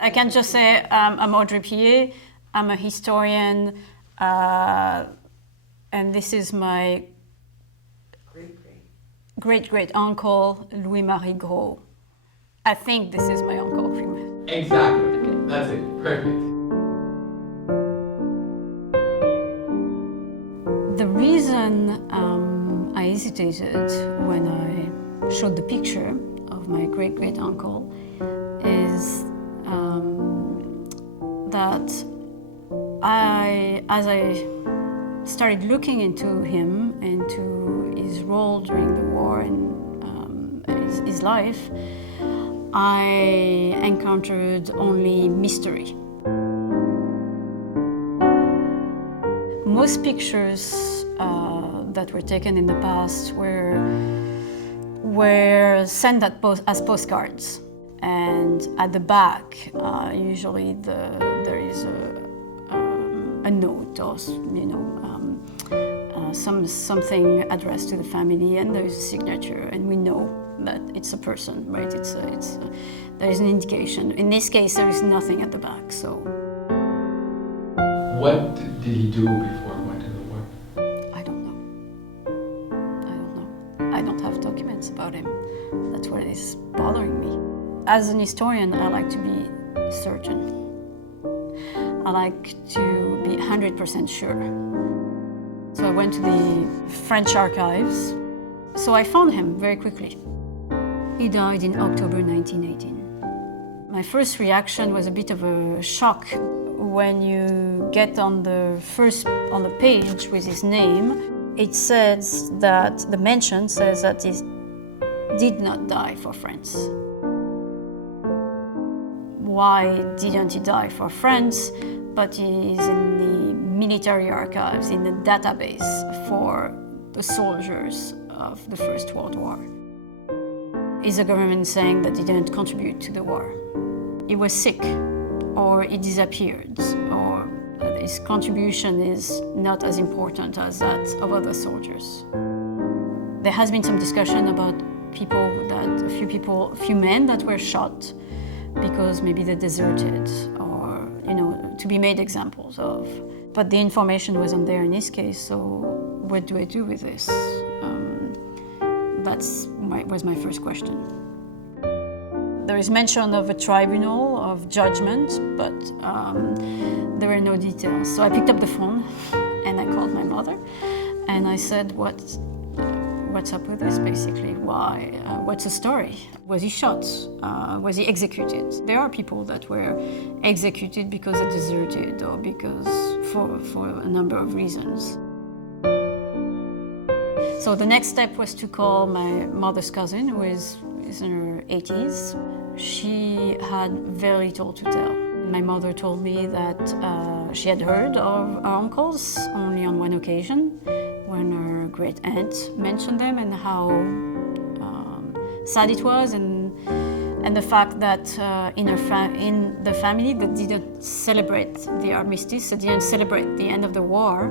I can just say I'm Audrey Pyée, I'm a historian, and this is my great-great-uncle, Louis-Marie Gros. I think this is my uncle. Exactly. Okay. That's it. Perfect. The reason I hesitated when I showed the picture of my great-great-uncle is that as I started looking into him, into his role during the war and his life, I encountered only mystery. Most pictures that were taken in the past were sent as postcards, and at the back, usually there is a note or something addressed to the family, and there is a signature, and we know that it's a person, right? There is an indication. In this case, there is nothing at the back. So, what did he do before he went to the war? I don't know. I don't have documents about him. That's what is bothering me. As an historian, I like to be certain. I like to be 100% sure. So I went to the French archives. So I found him very quickly. He died in October 1918. My first reaction was a bit of a shock when you get on the page with his name. It says that the mention says that he did not die for France. Why didn't he die for France? But he is in the military archives, in the database for the soldiers of the First World War. Is the government saying that he didn't contribute to the war? He was sick, or he disappeared, or his contribution is not as important as that of other soldiers. There has been some discussion about a few men that were shot because maybe they deserted, or to be made examples of. But the information wasn't there in his case, so what do I do with this? That was my first question. There is mention of a tribunal, of judgment, but there were no details. So I picked up the phone and I called my mother and I said, what's up with this, basically? Why? What's the story? Was he shot? Was he executed? There are people that were executed because they deserted or for a number of reasons. So the next step was to call my mother's cousin, who is in her 80s. She had very little to tell. My mother told me that she had heard of our uncles only on one occasion, when her great aunt mentioned them and how sad it was, and the fact that in the family that didn't celebrate the armistice, that didn't celebrate the end of the war,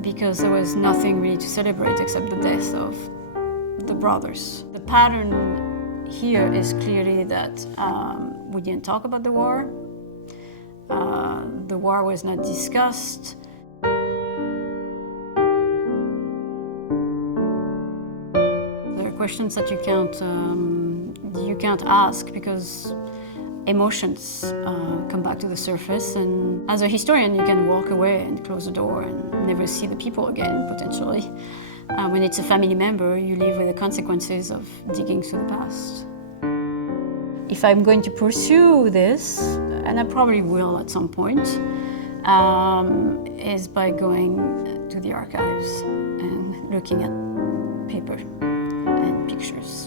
because there was nothing really to celebrate except the death of the brothers. The pattern here is clearly that we didn't talk about the war. The war was not discussed. There are questions that you can't ask because emotions come back to the surface, and as a historian you can walk away and close the door and never see the people again, potentially. When it's a family member, you live with the consequences of digging through the past. If I'm going to pursue this, and I probably will at some point, is by going to the archives and looking at paper and pictures.